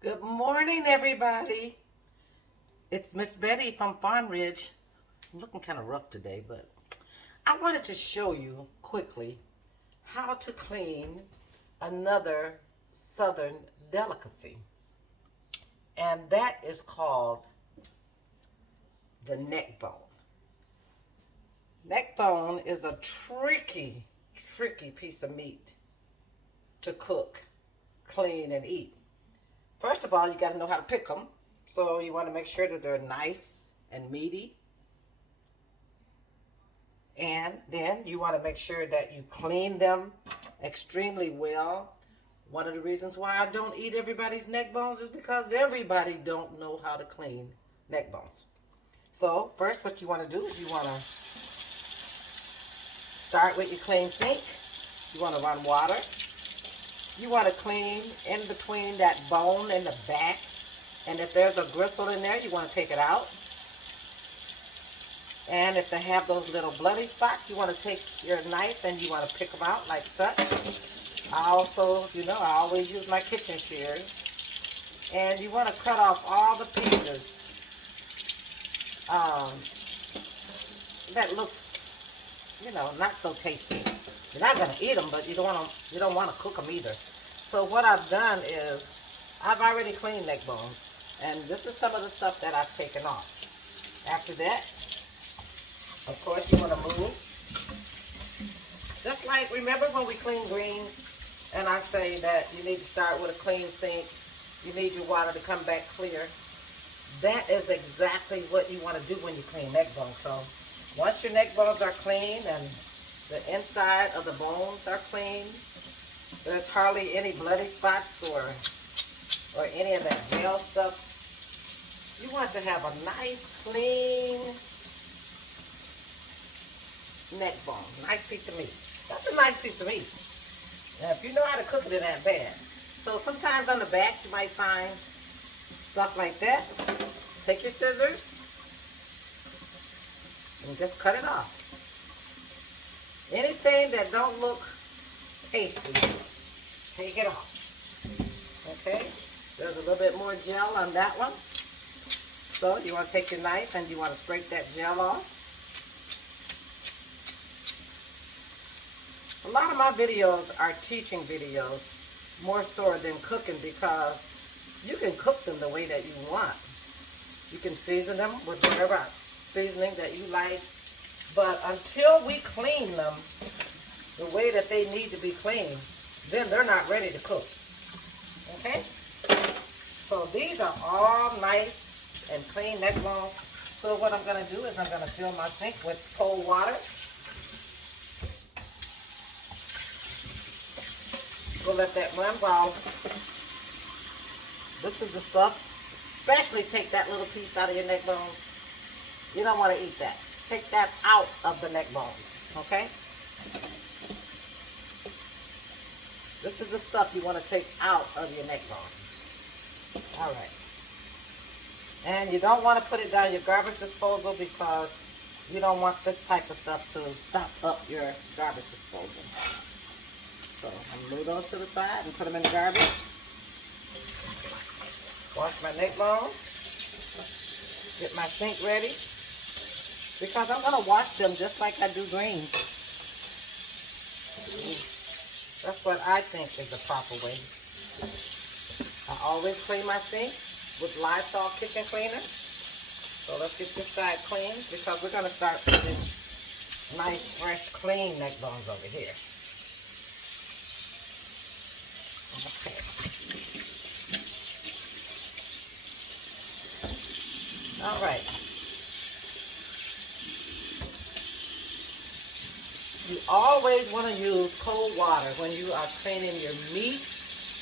Good morning, everybody. It's Miss Betty from Farm Ridge. I'm looking kind of rough today, but I wanted to show you quickly how to clean another southern delicacy, and that is called the neck bone. Neck bone is a tricky piece of meat to cook, clean, and eat. First of all, you got to know how to pick them. So you want to make sure that they're nice and meaty. And then you want to make sure that you clean them extremely well. One of the reasons why I don't eat everybody's neck bones is because everybody don't know how to clean neck bones. So first what you want to do is you want to start with your clean sink. You want to run water. You want to clean in between that bone and the back. And if there's a gristle in there, you want to take it out. And if they have those little bloody spots, you want to take your knife and you want to pick them out like such. I also, I always use my kitchen shears. And you want to cut off all the pieces that looks, not so tasty. You're not going to eat them, but you don't want to cook them either. So what I've done is I've already cleaned neck bones. And this is some of the stuff that I've taken off. After that, of course, you want to move. Just like, remember when we clean greens, and I say that you need to start with a clean sink. You need your water to come back clear. That is exactly what you want to do when you clean neck bones. So once your neck bones are clean and the inside of the bones are clean, there's hardly any bloody spots or any of that gel stuff. You want to have a nice, clean neck bone. Nice piece of meat. That's a nice piece of meat. Now, if you know how to cook it, it ain't bad. So sometimes on the back, you might find stuff like that. Take your scissors and just cut it off. Anything that don't look tasty, take it off. Okay? There's a little bit more gel on that one. So you want to take your knife and you want to scrape that gel off. A lot of my videos are teaching videos more so than cooking because you can cook them the way that you want. You can season them with whatever seasoning that you like. But until we clean them the way that they need to be cleaned, then they're not ready to cook. Okay? So these are all nice and clean neck bones. So what I'm going to do is I'm going to fill my sink with cold water. We'll let that run while this is the stuff. Especially take that little piece out of your neck bones. You don't want to eat that. Take that out of the neck bones. Okay? This is the stuff you want to take out of your neck bones. All right. And you don't want to put it down your garbage disposal because you don't want this type of stuff to stop up your garbage disposal. So I'm going to move those to the side and put them in the garbage. Wash my neck bones. Get my sink ready. Because I'm going to wash them just like I do greens. That's what I think is the proper way. I always clean my sink with Lysol kitchen cleaner. So let's get this side clean because we're going to start putting nice, fresh, clean neck bones over here. Okay. All right. You always want to use cold water when you are cleaning your meat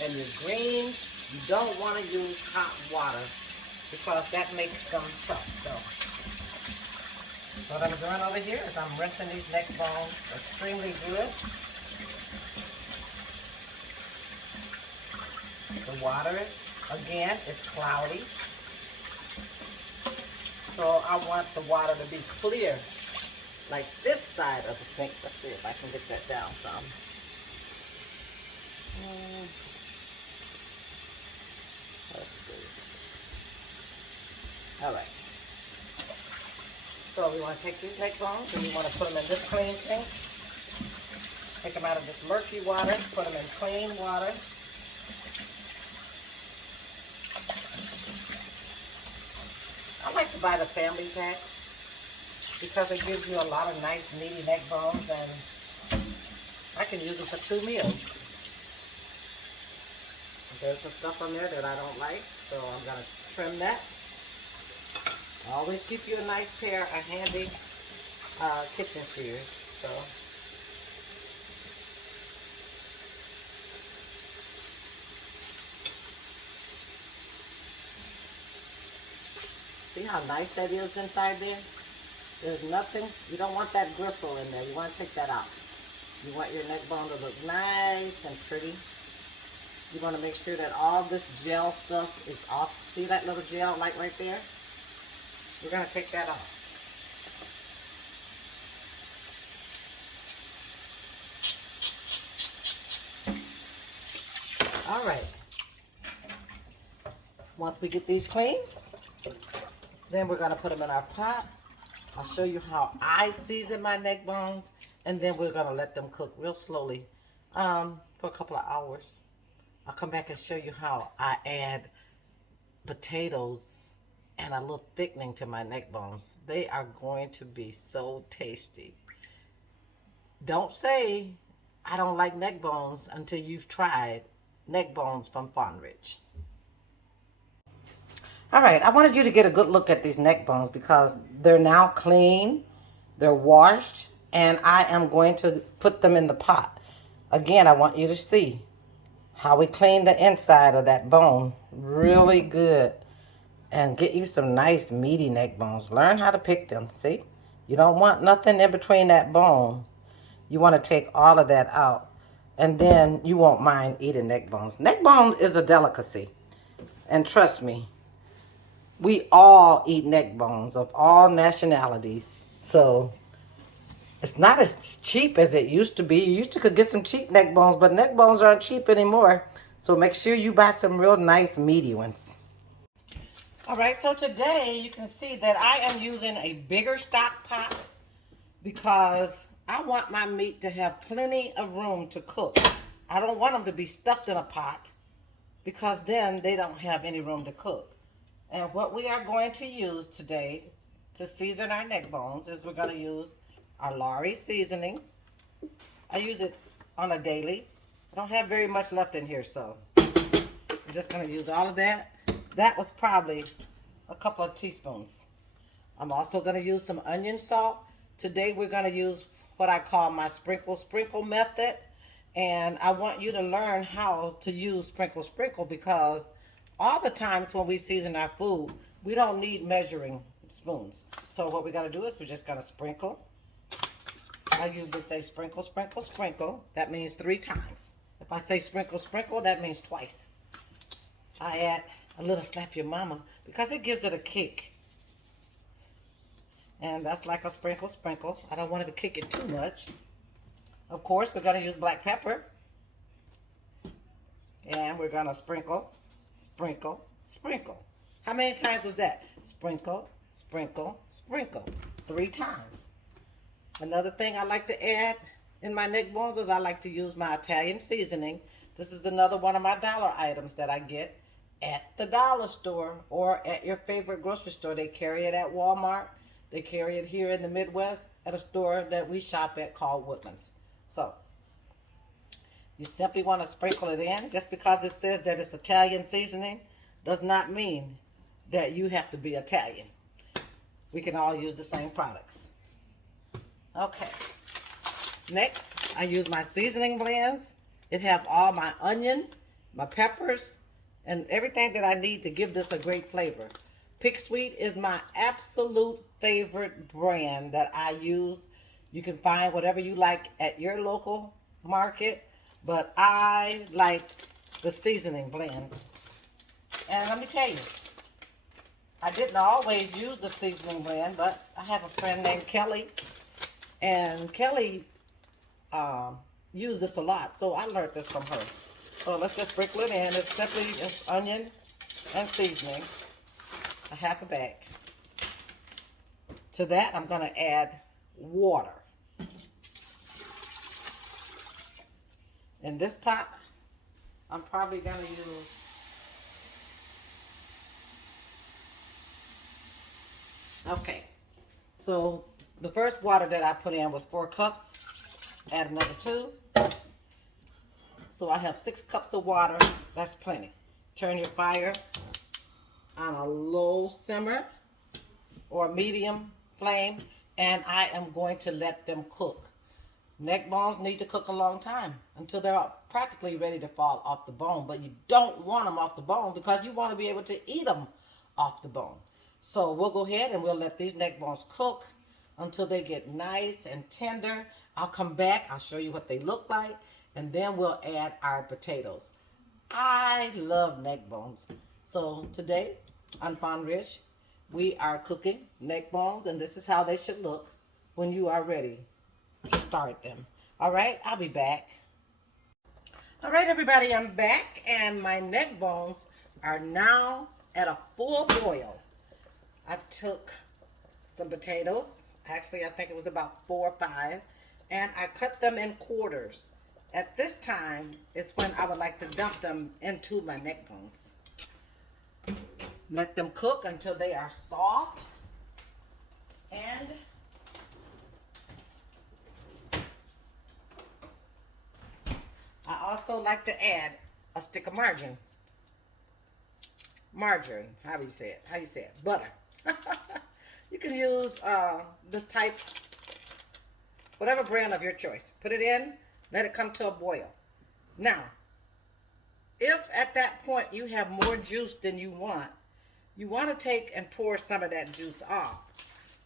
and your greens. You don't want to use hot water because that makes them tough. So what I'm doing over here is I'm rinsing these neck bones extremely good. The water, again, is cloudy. So I want the water to be clear, like this side of the sink. Let's see if I can get that down some. Let's All right. So we want to take these neck bones and we want to put them in this clean sink. Take them out of this murky water, put them in clean water. I like to buy the family pack because it gives you a lot of nice meaty neck bones, and I can use them for 2 meals. There's some stuff on there that I don't like, so I'm going to trim that. Always keep you a nice pair of handy kitchen shears. So see how nice that is inside there? There's nothing, you don't want that gristle in there. You want to take that out. You want your neck bone to look nice and pretty. You want to make sure that all this gel stuff is off. See that little gel like right there? We're going to take that off. All right. Once we get these clean, then we're going to put them in our pot. I'll show you how I season my neck bones, and then we're going to let them cook real slowly for a couple of hours. I'll come back and show you how I add potatoes and a little thickening to my neck bones. They are going to be so tasty. Don't say I don't like neck bones until you've tried neck bones from Farnridge. All right, I wanted you to get a good look at these neck bones because they're now clean, they're washed, and I am going to put them in the pot. Again, I want you to see how we clean the inside of that bone really good and get you some nice meaty neck bones. Learn how to pick them, see? You don't want nothing in between that bone. You want to take all of that out, and then you won't mind eating neck bones. Neck bone is a delicacy, and trust me, we all eat neck bones of all nationalities. So it's not as cheap as it used to be. You used to could get some cheap neck bones, but neck bones aren't cheap anymore. So make sure you buy some real nice meaty ones. All right, so today you can see that I am using a bigger stock pot because I want my meat to have plenty of room to cook. I don't want them to be stuffed in a pot because then they don't have any room to cook. And what we are going to use today to season our neck bones is we're going to use our Lawry seasoning. I use it on a daily. I don't have very much left in here, so I'm just going to use all of that. That was probably a couple of teaspoons. I'm also going to use some onion salt. Today we're going to use what I call my sprinkle method. And I want you to learn how to use sprinkle because all the times when we season our food, we don't need measuring spoons. So what we're going to do is we're just going to sprinkle. I usually say sprinkle, sprinkle, sprinkle. That means 3 times. If I say sprinkle, sprinkle, that means twice. I add a little slap your mama because it gives it a kick. And that's like a sprinkle, sprinkle. I don't want it to kick it too much. Of course, we're going to use black pepper. And we're going to sprinkle, sprinkle, sprinkle. How many times was that? Sprinkle, sprinkle, sprinkle. 3 times. Another thing I like to add in my neck bones is I like to use my Italian seasoning. This is another one of my dollar items that I get at the dollar store or at your favorite grocery store. They carry it at Walmart. They carry it here in the Midwest at a store that we shop at called Woodlands. So you simply want to sprinkle it in. Just because it says that it's Italian seasoning does not mean that you have to be Italian. We can all use the same products. Okay. Next, I use my seasoning blends. It have all my onion, my peppers, and everything that I need to give this a great flavor. Pick Sweet is my absolute favorite brand that I use. You can find whatever you like at your local market, but I like the seasoning blend. And let me tell you, I didn't always use the seasoning blend, but I have a friend named Kelly, and Kelly used this a lot, so I learned this from her. So let's just sprinkle it in. It's simply just onion and seasoning. a half a bag. To that, I'm going to add water. In this pot, I'm probably going to use okay. So the first water that I put in was 4 cups. Add another 2. So I have 6 cups of water. That's plenty. Turn your fire on a low simmer or medium flame, and I am going to let them cook. Neck bones need to cook a long time until they're practically ready to fall off the bone, but you don't want them off the bone because you want to be able to eat them off the bone. So we'll go ahead and we'll let these neck bones cook until they get nice and tender. I'll come back, I'll show you what they look like, and then we'll add our potatoes. I love neck bones. So today on Fond Rich, we are cooking neck bones, and this is how they should look when you are ready to start them. All right, I'll be back. All right, everybody, I'm back, and my neck bones are now at a full boil. I took some potatoes. Actually, I think it was about 4 or 5, and I cut them in quarters. At this time is when I would like to dump them into my neck bones. Let them cook until they are soft, and I also like to add a stick of margarine. Margarine, how do you say it? How do you say it? Butter. You can use the type, whatever brand of your choice. Put it in, let it come to a boil. Now, if at that point you have more juice than you want to take and pour some of that juice off.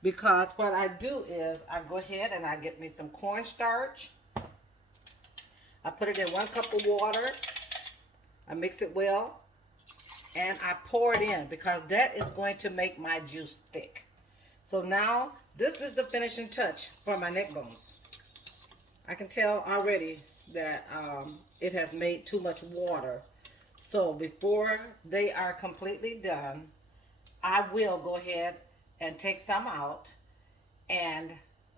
Because what I do is I go ahead and I get me some cornstarch. I put it in 1 cup of water. I mix it well. And I pour it in because that is going to make my juice thick. So now this is the finishing touch for my neck bones. I can tell already that it has made too much water. So before they are completely done, I will go ahead and take some out and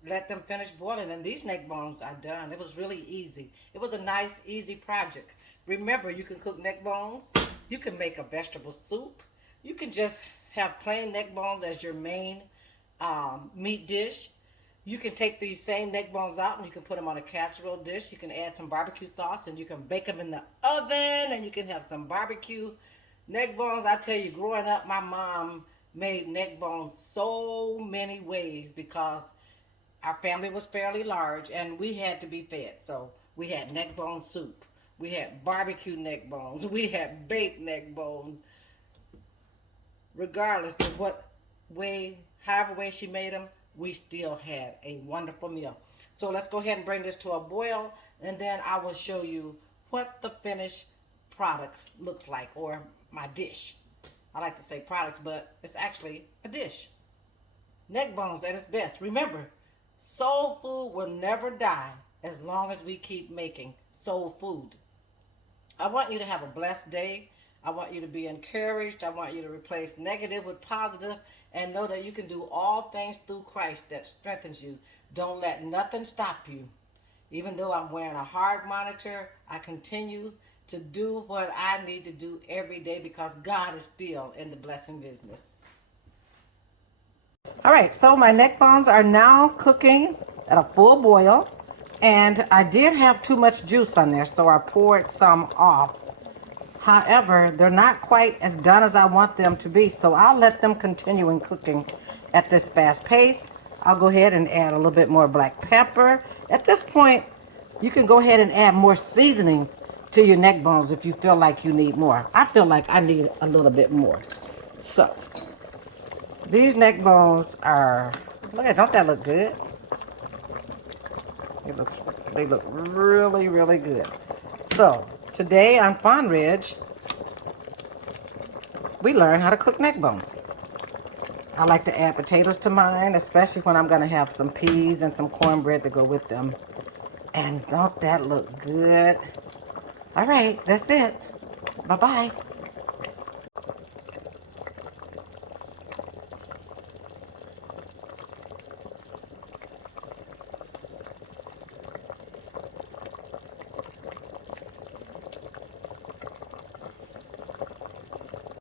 let them finish boiling. And these neck bones are done. It was really easy. It was a nice, easy project. Remember, you can cook neck bones. You can make a vegetable soup. You can just have plain neck bones as your main meat dish. You can take these same neck bones out and you can put them on a casserole dish. You can add some barbecue sauce and you can bake them in the oven and you can have some barbecue. Neck bones, I tell you, growing up, my mom made neck bones so many ways because our family was fairly large and we had to be fed. So we had neck bone soup. We had barbecue neck bones. We had baked neck bones. Regardless of what way, however way she made them, we still had a wonderful meal. So let's go ahead and bring this to a boil, and then I will show you what the finished products looks like, or my dish. I like to say products, but it's actually a dish. Neck bones at its best. Remember, soul food will never die as long as we keep making soul food. I want you to have a blessed day. I want you to be encouraged. I want you to replace negative with positive and know that you can do all things through Christ that strengthens you. Don't let nothing stop you. Even though I'm wearing a heart monitor, I continue to do what I need to do every day because God is still in the blessing business. All right, so my neck bones are now cooking at a full boil. And I did have too much juice on there, so I poured some off. However, they're not quite as done as I want them to be, so I'll let them continue in cooking at this fast pace. I'll go ahead and add a little bit more black pepper. At this point, you can go ahead and add more seasonings to your neck bones if you feel like you need more. I feel like I need a little bit more. So, these neck bones are, look at, don't that look good? They look really, really good. So, today on Fond Ridge, we learn how to cook neck bones. I like to add potatoes to mine, especially when I'm going to have some peas and some cornbread to go with them. And don't that look good? All right, that's it. Bye-bye.